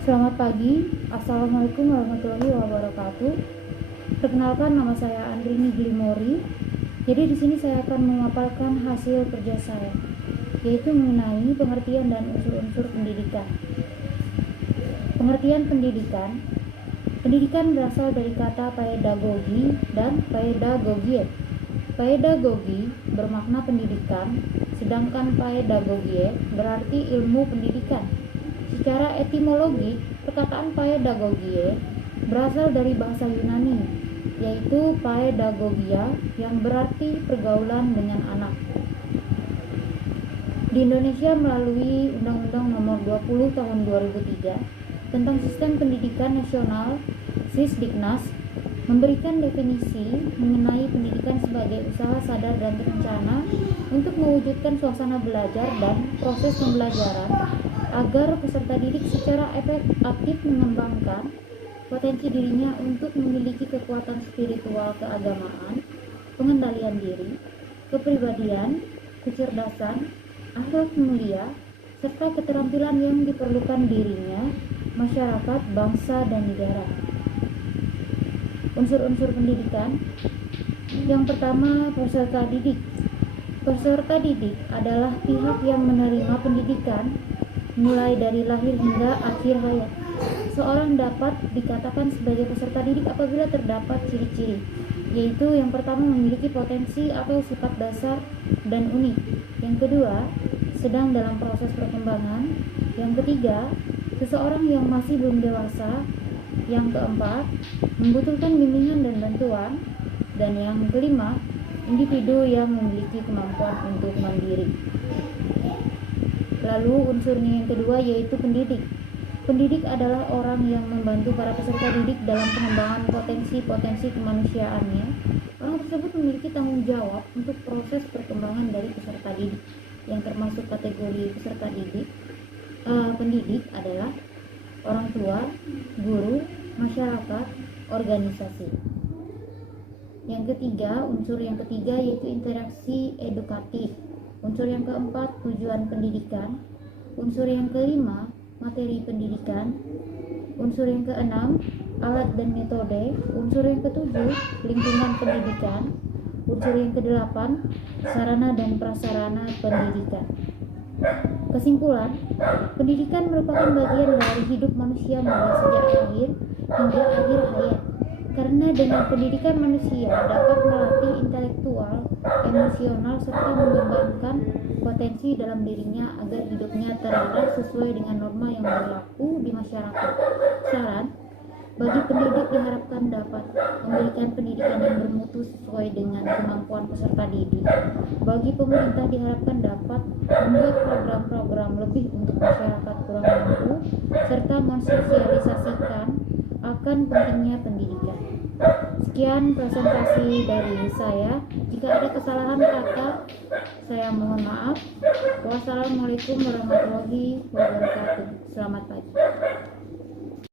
Selamat pagi, Assalamualaikum warahmatullahi wabarakatuh. Perkenalkan, nama saya Andrini Glimori. Jadi di sini saya akan memaparkan hasil kerja saya, yaitu mengenai pengertian dan unsur-unsur pendidikan. Pengertian pendidikan. Pendidikan berasal dari kata pedagogi dan pedagogie. Pedagogi bermakna pendidikan, sedangkan pedagogie berarti ilmu pendidikan. Secara etimologi, perkataan pedagogie berasal dari bahasa Yunani, yaitu pedagogia yang berarti pergaulan dengan anak. Di Indonesia melalui Undang-Undang Nomor 20 Tahun 2003 tentang Sistem Pendidikan Nasional Sisdiknas memberikan definisi mengenai pendidikan sebagai usaha sadar dan terencana untuk mewujudkan suasana belajar dan proses pembelajaran agar peserta didik secara aktif mengembangkan potensi dirinya untuk memiliki kekuatan spiritual keagamaan, pengendalian diri, kepribadian, kecerdasan, akhlak mulia, serta keterampilan yang diperlukan dirinya, masyarakat, bangsa, dan negara. Unsur-unsur pendidikan. Yang pertama, peserta didik. Peserta didik adalah pihak yang menerima pendidikan mulai dari lahir hingga akhir hayat. Seorang dapat dikatakan sebagai peserta didik apabila terdapat ciri-ciri, yaitu yang pertama memiliki potensi atau sifat dasar dan unik. Yang kedua, sedang dalam proses perkembangan. Yang ketiga, seseorang yang masih belum dewasa. Yang keempat, membutuhkan bimbingan dan bantuan. Dan yang kelima, individu yang memiliki kemampuan untuk mandiri. Lalu unsurnya yang kedua yaitu pendidik. Pendidik adalah orang yang membantu para peserta didik dalam pengembangan potensi-potensi kemanusiaannya. Orang tersebut memiliki tanggung jawab untuk proses perkembangan dari peserta didik, yang termasuk kategori peserta didik. Pendidik adalah orang tua, guru, masyarakat, organisasi. Unsur yang ketiga yaitu interaksi edukatif. Unsur yang keempat, tujuan pendidikan. Unsur yang kelima, materi pendidikan. Unsur yang keenam, alat dan metode. Unsur yang ketujuh, lingkungan pendidikan. Unsur yang kedelapan, sarana dan prasarana pendidikan. Kesimpulan, pendidikan merupakan bagian dari hidup manusia mulai sejak lahir hingga akhir hayat. Karena dengan pendidikan manusia dapat melatih intelektual, emosional, serta mengembangkan potensi dalam dirinya agar hidupnya terarah sesuai dengan norma yang berlaku di masyarakat. Saran, bagi pendidik diharapkan dapat memberikan pendidikan yang bermutu sesuai dengan kemampuan peserta didik. Bagi pemerintah diharapkan dapat membuat program-program lebih untuk masyarakat kurang mampu, serta mensosialisasikan akan pentingnya pendidikan. Sekian presentasi dari saya. Jika ada kesalahan kata, saya mohon maaf. Wassalamualaikum warahmatullahi wabarakatuh. Selamat pagi.